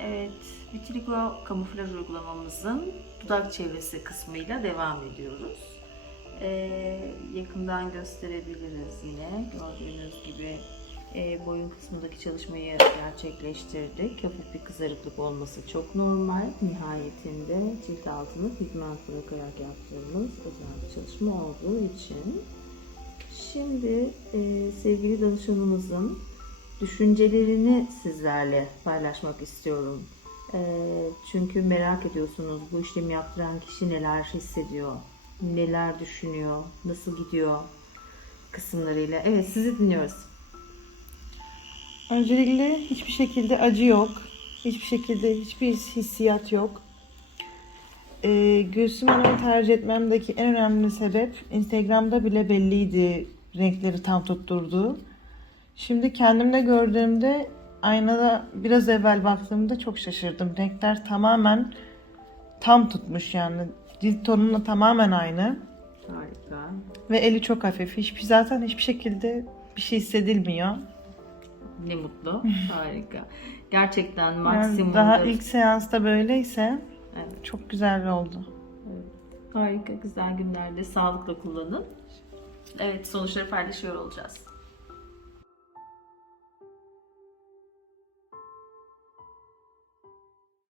Evet, vitiligo kamuflaj uygulamamızın dudak çevresi kısmıyla devam ediyoruz. Ee, yakından gösterebiliriz yine. Gördüğünüz gibi e, boyun kısmındaki çalışmayı gerçekleştirdik. Hafif bir kızarıklık olması çok normal. Nihayetinde cilt altını pigment bırakarak yaptığımız özel bir çalışma olduğu için. Şimdi e, sevgili danışanımızın düşüncelerini sizlerle paylaşmak istiyorum. E, çünkü merak ediyorsunuz bu işlemi yaptıran kişi neler hissediyor, neler düşünüyor, nasıl gidiyor kısımlarıyla. Evet sizi dinliyoruz. Öncelikle hiçbir şekilde acı yok. Hiçbir şekilde hiçbir hissiyat yok. Ee, Gülsüm Hanım'ı tercih etmemdeki en önemli sebep Instagram'da bile belliydi renkleri tam tutturduğu. Şimdi kendimde gördüğümde aynada biraz evvel baktığımda çok şaşırdım. Renkler tamamen tam tutmuş yani. Cilt tonumla tamamen aynı. Harika. Ve eli çok hafif. Hiçbir zaten hiçbir şekilde bir şey hissedilmiyor. Ne mutlu. Harika. Gerçekten Yani maksimum. daha ilk seansta böyleyse Evet. çok güzel oldu. Harika, güzel günlerde sağlıkla kullanın. Evet, sonuçları paylaşıyor olacağız.